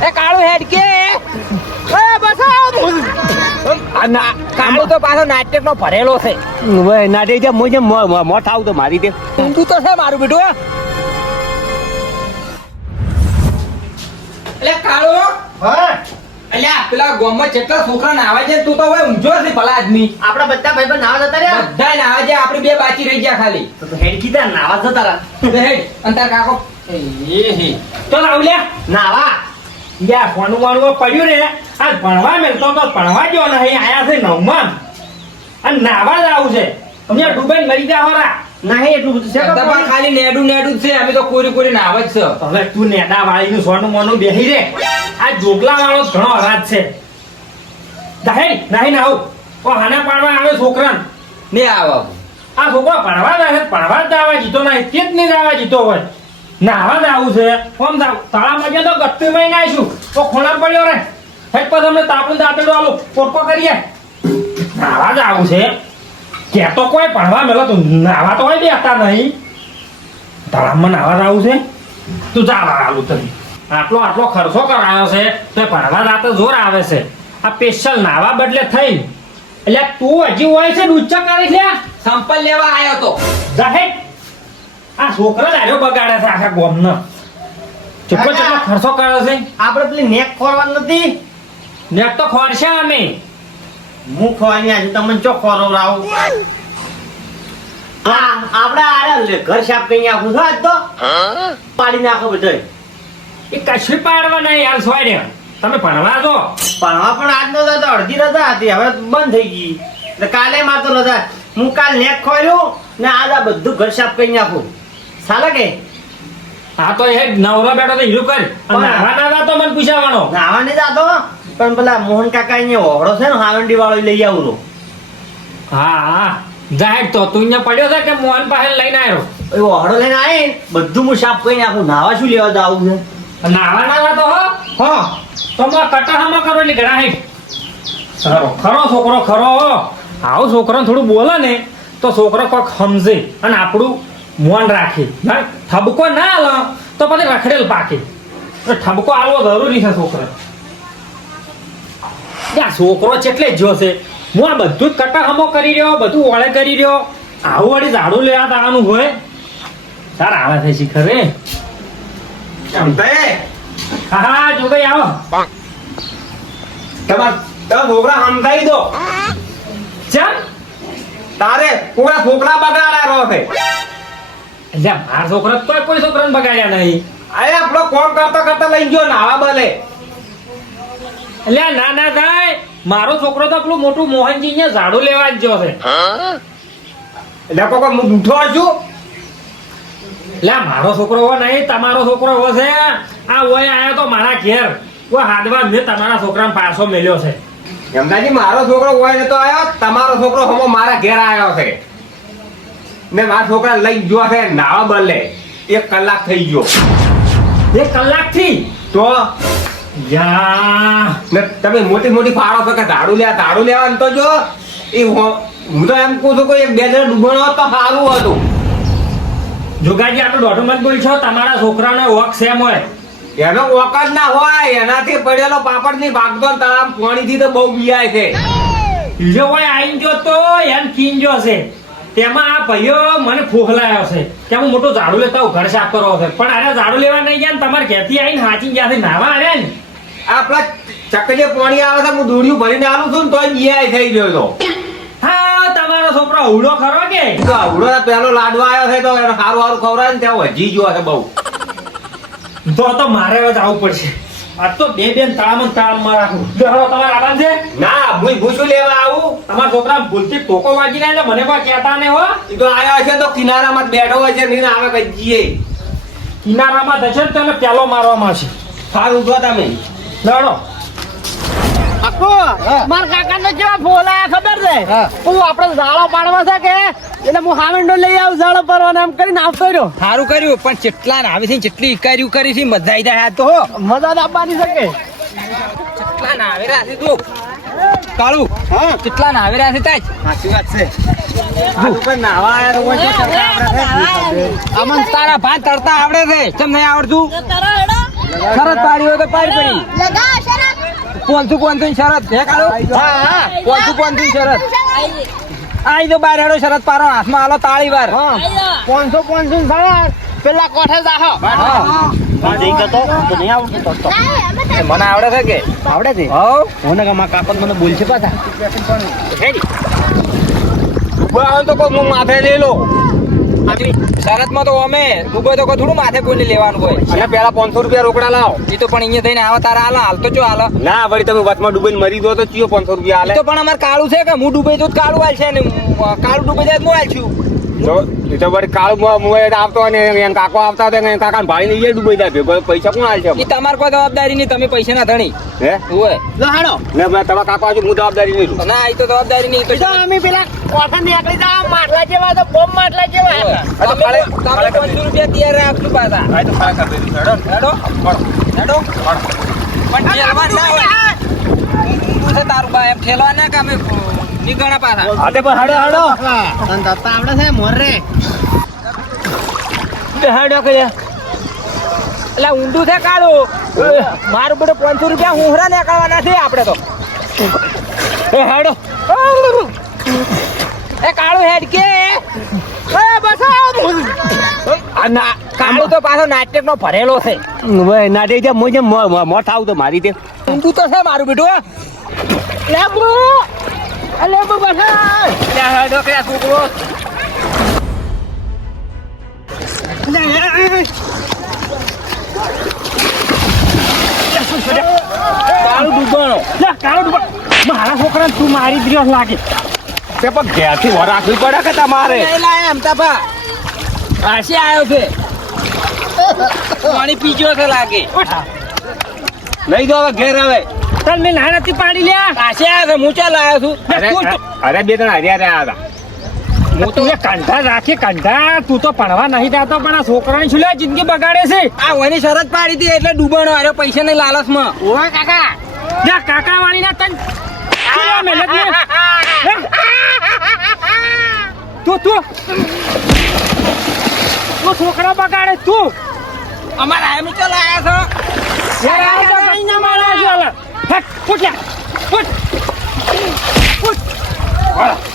એ કાળું હેડ કે એ બસાવ કાળું તો પાછો નાટ્ય નો ભરેલો છે નાટે જે મુજે મોટ આવું તો મારી દે ઊંધું તો છે મારું બેટું એટલે કાળું અલ્યા પેલા ગામમાં જેટલા છોકરા નાવા છે તું તો હવે ઊંઝો છે ભલા આદમી આપડા બધા ભાઈ નાવા જતા રહ્યા બધા નાવા છે આપણે બે બાકી રહી ગયા ખાલી તો હેડ કીધા નાવા જતા રહ્યા હેડ અંતર કાકો તો રાવલ્યા નાવા યા ફોનું વાળું પડ્યું ને આ ભણવા મેલતો તો ભણવા જો નહીં આયા છે નવમાં અને નાવા જ આવું છે અમને ડૂબાઈ મરી જા હોરા નહીં એટલું બધું છે તમારે ખાલી નેડું નેડું જ છે અમે તો કોરી કોરી નાવા જ છે હવે તું નેડા વાળીનું સોનું મોનું બેહી રે આ જોગલા વાળો ઘણો અરાજ છે જાહેર નહીં ના આવું ઓ હાના પાડવા આવે છોકરાને ને આવા આ છોકરો ભણવા જાય ભણવા જ આવવા જીતો નહીં તે જ નહીં આવવા જીતો હોય નાવા જ આવું છે ઓમ તાળામાં ગયા તો ગત્તી મહિને આવીશું તો ખોણા પડ્યો રે હેડ પર તમને તાપું દાંતડું આલું પોટકો કરીએ નાવા જ આવું છે કે તો કોઈ ભણવા મેલો તો નાવા તો કોઈ બેસતા નહીં તળાવમાં નાવા જ આવું છે તું જા આલું તને આટલો ખર્ચો કરાયો છે તો ભણવા રાતે જોર આવે છે આ સ્પેશિયલ નાવા બદલે થઈ એટલે તું હજી હોય છે ડૂચા કરી લે સંપલ લેવા આવ્યો તો જાહેર આ છોકરા લાર્યો બગાડે છે આખા ગોમનો કેટલો ખર્ચો કર્યો છે આપડે પેલી નેક ખોરવાનું નથી ને તો ખોરશે અમે હું ખોવાની આજે તમને ચો ખોરવરાવું આપડે આરે ઘર સાફ કરી નાખું છો આજ તો પાડી નાખો બધો એ કશું પાડવા નહીં યાર સોય રે તમે ભણવા જો ભણવા પણ આજ નો તો અડધી રજા હતી હવે બંધ થઈ ગઈ એટલે કાલે માં તો રજા હું કાલ નેક ખોર્યું ને આજ આ બધું ઘર સાફ કરી નાખું સાલે કે હા તો એ નવરો બેઠો તો હીરું કર નાવા ના તો મને પૂછાવાનો નાવા નહીં જાતો પણ પેલા મોહન કાકા અહીંયા ઓહળો છે ને હાવંડી વાળો લઈ આવું રો હા જાહેર તો તું અહીંયા પડ્યો છે કે મોહન પાસે લઈને આવ્યો એ ઓહળો લઈને આવી બધું હું સાફ કરી નાખું નાવા શું લેવા જાવું છે નાવા તો હો તો કટાહામાં કરો એટલે ઘણા હેઠ ખરો છોકરો ખરો આવો છોકરાને થોડું બોલે ને તો છોકરો કોઈક સમજે અને આપણું મોન રાખે ઠબકો ના આલો તો પછી રખડેલ પાકે ઠબકો આલવો જરૂરી છે છોકરો ચેટલે જ જો છે હું આ બધું જ કટાહમો કરી રહ્યો બધું ઓળે કરી રહ્યો આવું વળી ઝાડું લેવા આવવાનું હોય તાર આવે છે શિખર રે હા જો ભાઈ આવો તમારા છોકરા સમજાવી દો ચમ તારે પૂરા છોકરા બગાડ્યા રહો છે એટલે મારા છોકરા તો કોઈ છોકરાને બગાડ્યા નહીં અરે આપણો કોમ કરતા કરતા લઈ ગયો નાવા બલે એટલે ના થાય મારો છોકરો તો પેલું મોટું મોહનજી ને ઝાડુ લેવા જ ગયો છે એટલે કોક હું ઉઠો છું એટલે મારો છોકરો હો નહીં તમારો છોકરો હો છે આ ઓય આયો તો મારા ઘેર ઓ હાદવા મેં તમારા છોકરાને પાછો મેલ્યો છે એમનાજી મારો છોકરો હોય ને તો આવ્યો તમારો છોકરો હમો મારા ઘેર આવ્યો છે ને મારા છોકરા લઈ ગયો છે નાવા બદલે 1 કલાક થઈ ગયો 1 કલાકથી તો યા ને તમે મોટી મોટી ફાળો છો કે ઝાડુ લેવા તો જો એ હું તો એમ કહું છું કે 2 જણ ડૂબણો તો સારું હતું જોગાજી આપણે દોઢ મત બોલ છો તમારા છોકરાનો વોક સેમ હોય એનો વોક જ ના હોય એનાથી પડેલો પાપડની ભાગતો તળાવ પાણીથી તો બહુ બીયાય છે બીજો હોય આઈ ગયો તો એમ ખીંજો છે તેમાં આ ભાઈઓ મને ફોખલાયો છે કે હું મોટું ઝાડુ લેતા હું ઘર સાફ કરવો છે પણ આને ઝાડુ લેવા નહીં ગયા ને તમારે ઘેરથી આવીને હાચી ગયા નાવા આવ્યા ને આપણા ચકલીએ પાણી આવે છે હું દોડ્યું ભરીને આલું છું ને તોય બીયાય થઈ ગયો તો હા તમારો છોકરો અવળો ખરો કે તો આવડો પેલો લાડવા આવ્યો છે તો એને સારું ખવડાવે ને ત્યાં વધી ગયો છે બહુ તો મારે હવે જવું પડશે આ તો બે તાળામાં રાખું તમારે આરામ છે ના ભૂસું લેવા આવું તમારા છોકરા ભૂલથી ટોકો વાગી જાય મને કોઈ કહેતા ને હો એ તો આવ્યો છે તો કિનારામાં જ બેઠો હોય છે નહીં આવે કઈ જઈએ કિનારામાં જશે ને તમે પેલો મારવામાં છે સારું ઉઠો તમે લડો અકો માર કાકાને કેવા ફોલાયા ખબર છે હું આપણે ઝાડો પાડવા છે કે એટલે હું હાવંડો લઈ આવું ઝાડો પરવાનો એમ કરીને આવતો રહ્યો સારું કર્યું પણ ચેટલા આવે છે ચેટલી ઇકાર્યું કરી છે મજા આવી જાય તો મજા આપવાની છે કે ચેટલા ના આવે રહ્યા છે તું કાળું હા ચેટલા ના આવે રહ્યા છે તાજ સાચી વાત છે પણ નાવા આયા તો કોઈ તરતા આવડે છે અમન તારા ભાત તરતા આવડે છે કેમ નહીં આવડતું શરત પાડી હોય તો પાડી પડી લગા શરત 500 ની શરત હે કાળો હા 500 ની શરત આઈ તો બાર હેડો શરત પારો હાથમાં આલો તાળી વાર 500 ની શરત પેલા કોઠે જાહો મને આવડે છે કે આવડે છે હો મને કે મારા કાકા મને બોલશે પાછા ઉભા હોય તો કોઈ હું માથે લઈ લો શરતમાં તો અમે ડૂબો તો કોઈ થોડું માથે કોઈને લેવાનું હોય અને પેલા 500 રૂપિયા રોકડા લાવો એ તો પણ અહીંયા થઈને આવા તારા હાલ તો જો હાલ ના વળી તમે વચમાં ડૂબીને મરી દો તો ચિયો 500 રૂપિયા હાલે તો પણ અમારે કાળું છે કે હું ડૂબાઈ તો કાળું હાલ છે ને કાળું ડૂબાઈ જાય હું હાલ છું એ તો વળી કાળું મુએ આવતો અને એમ કાકો આવતા હતા ને કાકા ભાઈ ને એ ડૂબાઈ જાય ભેગો પૈસા કોણ હાલ છે એ તમારે કોઈ જવાબદારી નહીં તમે પૈસા ના ધણી હે હોય હાડો ને તમારા કાકો આજુ હું જવાબદારી નહીં લઉં ના એ તો જવાબદારી નહીં તો અમે પેલા કોઠા નીકળી જા માટલા જેવા તો બોમ્બ માટલા જેવા તો ખાલી 500 રૂપિયા તૈયાર રાખશું પાછા આ તો ખાલી કરી દીધું હેડો હેડો પણ ઠેલવા ના હોય ઊંધું છે તારું બા એમ ઠેલવા ના કે અમે નીકળ્યા પાછા હા તે પણ હેડો તને દત્તા આવડે છે મોર રે હેડો કે એટલે ઊંધું છે કાળું મારું બધું 500 રૂપિયા હુંહરા નીકળવાના છે આપણે તો એ હેડો એ કાળું હેડ કે એ બસ આ ના કાળું તો પાછો નાટક નો ભરેલો છે નાટે છે મોજે મોટ આવું તો મારી તે ઊંધું તો છે મારું બેટું લેબુ લેબુ બસ લે હેડો કે છોકરો કાળું ડૂબવાનો કાળો ડૂબા મારા છોકરાને તું મારી દ્રિયો લાગે તે પણ ઘેરથી વર રાખવી પડે કે તમારે નહીં લાયા અમતાભા પાછી આવ્યો છે પાણી પીજો છે લાગે લઈ દો હવે ઘેર આવે ચાલ મેં નાનાથી પાડી લ્યા પાછી આવ્યો છે હું ચાલ આવ્યો છું અરે બે ત્રણ હરિયા રહ્યા હતા હું તો કંઠા રાખી કંઠા તું તો ભણવા નહીં જતો પણ આ છોકરાની શું લે જિંદગી બગાડે છે આ ઓની શરત પાડી હતી એટલે ડૂબાણો આવ્યો પૈસા ની લાલચમાં ઓય કાકા જા કાકા વાળી ના તન મહેનત ને તું છોકરા બગાડે તું અમારા આમ ચાલ આવ્યા છો યાર આ કઈ ના મારા છે હટ પૂછ લે પૂછ પૂછ